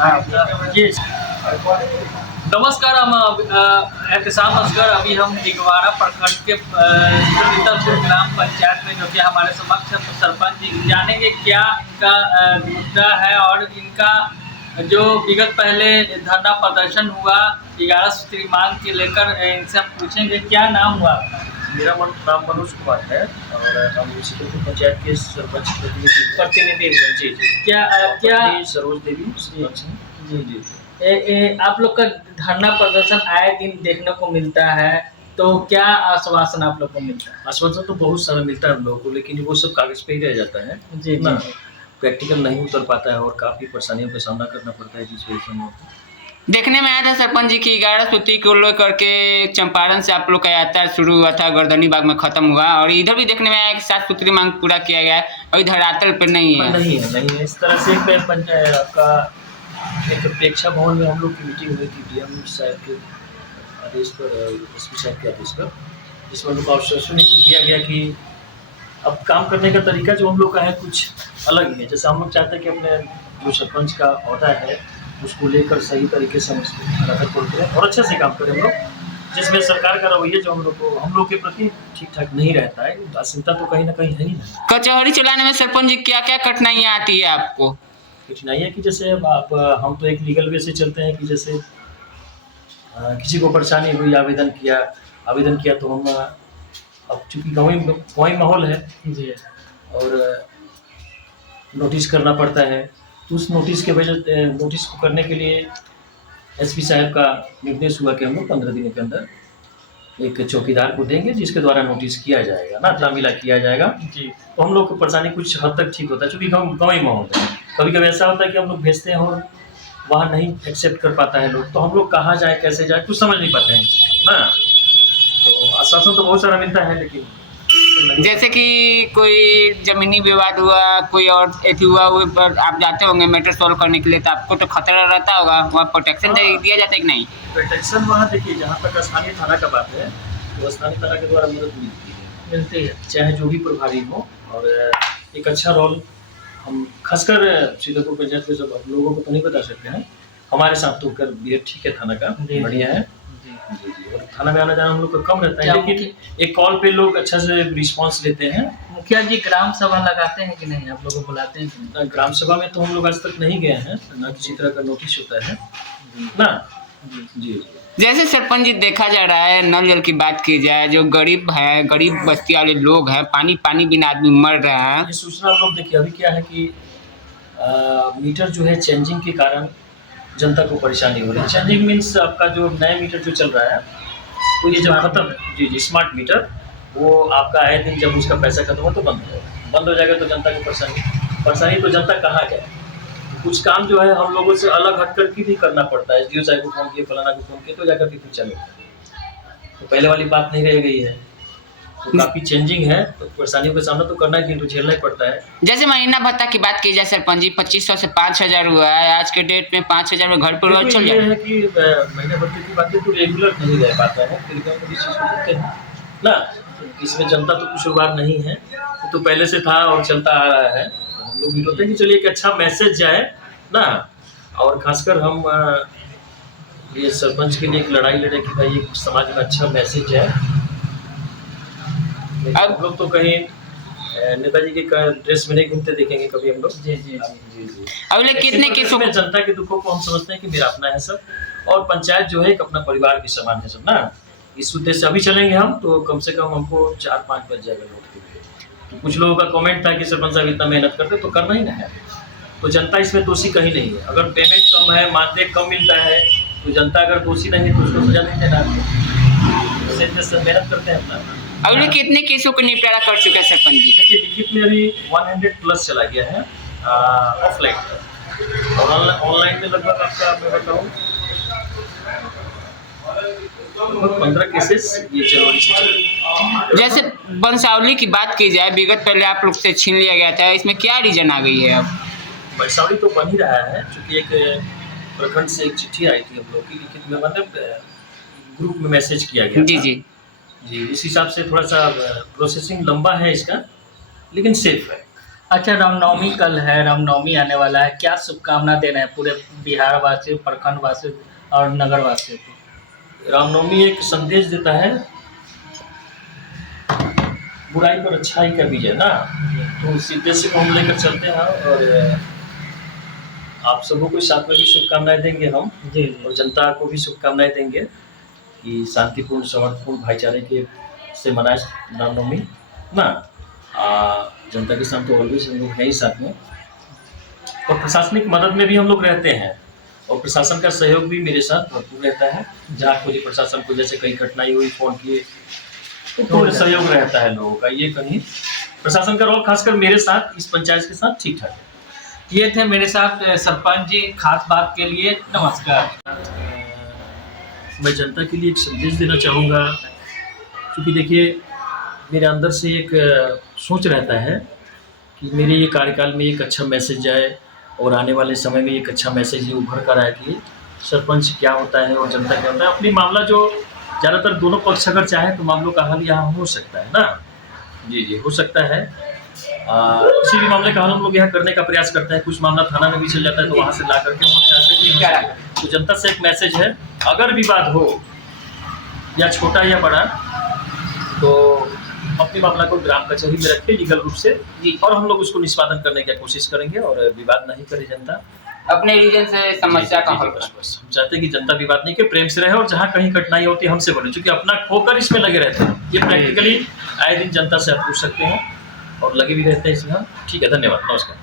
जी नमस्कार। हम एहतसाम असगर अभी हम दिगवाड़ा प्रखंड के सीतलपुर ग्राम पंचायत में जो कि हमारे समक्ष सरपंच जी जानेंगे क्या इनका मुद्दा है और इनका जो विगत पहले धरना प्रदर्शन हुआ 11 सूत्री मांग के लेकर इनसे हम पूछेंगे। क्या नाम हुआ आपका? मेरा नाम मनोज कुमार है और हम सीतलपुर पंचायत के सरपंच प्रतिनिधि हैं। जी जी। क्या सरोज देवी सरपंच हैं। जी जी। आप लोग का धरना प्रदर्शन आए दिन देखने को मिलता है, तो क्या आश्वासन आप लोग को मिलता है? आश्वासन तो बहुत सारा मिलता है हम लोगों को, लेकिन वो सब कागज पे ही रह जाता है जी ना, जी। प्रैक्टिकल नहीं उतर पाता है और काफ़ी परेशानियों का सामना करना पड़ता है, जिस वजह से हम लोग को देखने में आया था सरपंच जी की 11 सूत्री को लेकर के चंपारण से आप लोग का यात्रा शुरू हुआ था, गर्दनी बाग में खत्म हुआ और इधर भी देखने में आया कि 7 सूत्री मांग पूरा किया गया है और इधर धरातल पर नहीं है। नहीं है इस तरह से आपका एक प्रेक्षा भवन में हम लोग की मीटिंग हुई थी डीएम साहब के आदेश पर, एसपी साहब के आदेश पर, जिसमें हम लोग को आश्वासन दिया गया कि अब काम करने का तरीका जो हम लोग का है कुछ अलग ही है। जैसे हम लोग चाहते हैं कि अपने जो सरपंच का अहदा है उसको लेकर सही तरीके से रखत करते हैं और अच्छे से काम करें हम लोग, जिसमें सरकार का रवैया जो हम लोग के प्रति ठीक ठाक नहीं रहता है। आशंका तो कहीं ना कहीं है ही नहीं। कचहरी चलाने में सरपंच जी क्या क्या कठिनाइयाँ आती है आपको? कठिनाई है कि जैसे हम तो एक लीगल वे से चलते हैं कि जैसे किसी को परेशानी हुई, आवेदन किया तो हम अब चूँकि गाँवी माहौल है जी और नोटिस करना पड़ता है, तो उस नोटिस को करने के लिए एसपी साहब का निर्देश हुआ कि हम लोग 15 दिन के अंदर एक चौकीदार को देंगे जिसके द्वारा नोटिस किया जाएगा ना, तामीला किया जाएगा जी। तो हम लोग की परेशानी कुछ हद तक ठीक होता है, चूँकि गाँवी माहौल है। कभी कभी ऐसा होता है कि हम लोग भेजते हैं और वहाँ नहीं एक्सेप्ट कर पाता है लोग, तो हम लोग कहाँ जाए कैसे जाए कुछ समझ नहीं पाते हैं ना। तो आश्वासन तो बहुत सारा मिलता है, लेकिन जैसे कि कोई जमीनी विवाद हुआ, कोई और एथी हुआ, वो पर आप जाते होंगे मैटर सॉल्व करने के लिए, तो आपको तो खतरा रहता होगा, वहाँ प्रोटेक्शन दिया जाता है कि नहीं? प्रोटेक्शन वहाँ देखिए, जहाँ तक स्थानीय थाना का बात है तो स्थानीय थाना के द्वारा मदद मिलती है, चाहे जो भी प्रभारी हो। और एक अच्छा रोल हम खासकर सीतापुर पंचायत के सब लोगों को तो नहीं बता सकते हैं, हमारे साथ तो कर बिहेव ठीक है, थाना का बढ़िया है। जी जी। और थाना में आना जाना हम लोग का कम रहता है, लेकिन एक कॉल पे लोग अच्छा से रिस्पांस लेते हैं। मुखिया जी ग्राम सभा लगाते हैं कि नहीं? आप लोगों को बुलाते हैं कि नहीं? ग्राम सभा में तो हम लोग आज तक नहीं गए हैं, ना किसी तरह का नोटिस होता है ना। जी जी। जैसे सरपंच जी देखा जा रहा है, नल जल की बात की जाए, जो गरीब है, गरीब बस्ती वाले लोग हैं, पानी बिना आदमी मर रहे हैं। ये सूचना हम लोग देखिए अभी क्या है कि मीटर जो है चेंजिंग के कारण जनता को परेशानी हो रही है। चेंजिंग मीन्स आपका जो नया मीटर जो चल रहा है तो ये जब खत्म, जी स्मार्ट मीटर, वो आपका आए दिन जब उसका पैसा खत्म हो तो बंद हो जाएगा, तो जनता को परेशानी तो जनता कहाँ जाए। कुछ काम जो है हम लोगों से अलग हट करके भी करना पड़ता है। एसडीओ साहब को फोन किया, फलाना को फोन किया, तो जाकर के फिर चलो, तो पहले वाली बात नहीं रह गई है। तो काफ़ी चेंजिंग है, तो परेशानियों का सामना तो करना ही, तो झेलना ही पड़ता है। जैसे महीना भत्ता की बात की जाए सरपंच जी, 2500 से 5000 हुआ है, आज के डेट में 5000 में घर परिवार चल ये जाए। है कि महीने भत्ते की बातें तो रेगुलर नहीं रह पाता है, फिर भी इस चीज़ को देखते हैं ना, इसमें जनता तो कुछ बार नहीं है, तो पहले से था और चलता आ रहा है। हम लोग भी होते हैं कि चलिए एक अच्छा मैसेज जाए ना, और खासकर हम ये सरपंच के लिए एक लड़ाई लड़े कि भाई एक समाज में अच्छा मैसेज है। अब लोग तो कहीं नेताजी के ड्रेस में नहीं घूमते देखेंगे कभी हम लोग। जी जी जी जी। अब ले कितने केसों में जनता के दुखों को हम समझते हैं कि मेरा अपना है सब, और पंचायत जो है एक अपना परिवार के समान है सब ना। इस उद्देश्य से अभी चलेंगे हम तो कम से कम हमको 4-5 बज जाएगा लौट के। तो कुछ लोगों का कमेंट था कि सरपंच साहब इतना मेहनत करते तो करना ही ना है, तो जनता इसमें दोषी कहीं नहीं है। अगर पेमेंट कम है, मानदेय कम मिलता है, तो जनता अगर दोषी नहीं है तो उसको सजा नहीं देना, मेहनत करते हैं अपना। अगले कितने केसों को निपटारा कर चुके हैं सरपंच जी? देखिए लिखित में अभी 100+ चला गया है ऑफलाइन, और ऑनलाइन में लगभग आपका मैं बताऊँ 15 केसेस ये जनवरी से चले। जैसे बंसावली की बात की जाए, विगत पहले आप लोग से छीन लिया गया था, इसमें क्या रीजन आ गई है? अब बंसावली तो बन ही रहा है, क्योंकि एक प्रखंड से एक चिट्ठी आई थी हम लोग की लिखित में, मतलब ग्रुप में मैसेज किया गया जी था। जी, उस हिसाब से थोड़ा सा प्रोसेसिंग लंबा है इसका, लेकिन सेफ है। अच्छा, रामनवमी कल है, रामनवमी आने वाला है, क्या शुभकामना देना है पूरे बिहार वासियों, प्रखंड वासियों और नगर वासियों को? रामनवमी एक संदेश देता है, बुराई पर अच्छाई का विजय ना, तो उस उद्देश्य को हम लेकर चलते हैं। और आप सबों को साथ में भी शुभकामनाएं देंगे हम, जी और जनता को भी शुभकामनाएं देंगे कि शांतिपूर्ण, सौहार्दपूर्ण, भाईचारे के से मनाए रामनवमी ना। जनता के साथ तो ऑलवेज हम लोग हैं ही साथ में, और प्रशासनिक मदद में भी हम लोग रहते हैं, और प्रशासन का सहयोग भी मेरे साथ भरपूर रहता है। जहाँ कोई प्रशासन को जैसे कहीं कठिनाई हुई, फोन किए तो पूर्ण सहयोग रहता है लोगों का। ये कहीं प्रशासन का रोल खासकर मेरे साथ, इस पंचायत के साथ ठीक ठाक है। ये थे मेरे साथ सरपंच जी, खास बात के लिए नमस्कार। मैं जनता के लिए एक संदेश देना चाहूँगा, क्योंकि देखिए मेरे अंदर से एक सोच रहता है कि मेरे ये कार्यकाल में एक अच्छा मैसेज आए, और आने वाले समय में एक अच्छा मैसेज ये उभर कर आए कि सरपंच क्या होता है और जनता क्या होता है। अपनी मामला जो ज़्यादातर दोनों पक्ष अगर चाहे तो मामलों का हल यहाँ हो सकता है ना। जी हो सकता है। किसी भी मामले का हल हम लोग यहाँ करने का प्रयास करते हैं। कुछ मामला थाना में भी चल जाता है, तो वहाँ से ला करके हम लोग चाहते हैं कि तो जनता से एक मैसेज है, अगर विवाद हो या छोटा या बड़ा, तो अपने मामला को ग्राम कचहरी में रखें लीगल रूप से, और हम लोग उसको निष्पादन करने की कोशिश करेंगे, और विवाद नहीं करे जनता अपने रीजन से समस्या का हल। बस हम चाहते हैं कि जनता विवाद नहीं के, प्रेम से रहे, और जहाँ कहीं कठिनाई होती है हमसे बोले, क्योंकि अपना खोकर इसमें लगे रहते हैं। ये प्रैक्टिकली आए दिन जनता से आप पूछ सकते हैं, और लगे भी रहते हैं इसमें। ठीक है, धन्यवाद, नमस्कार।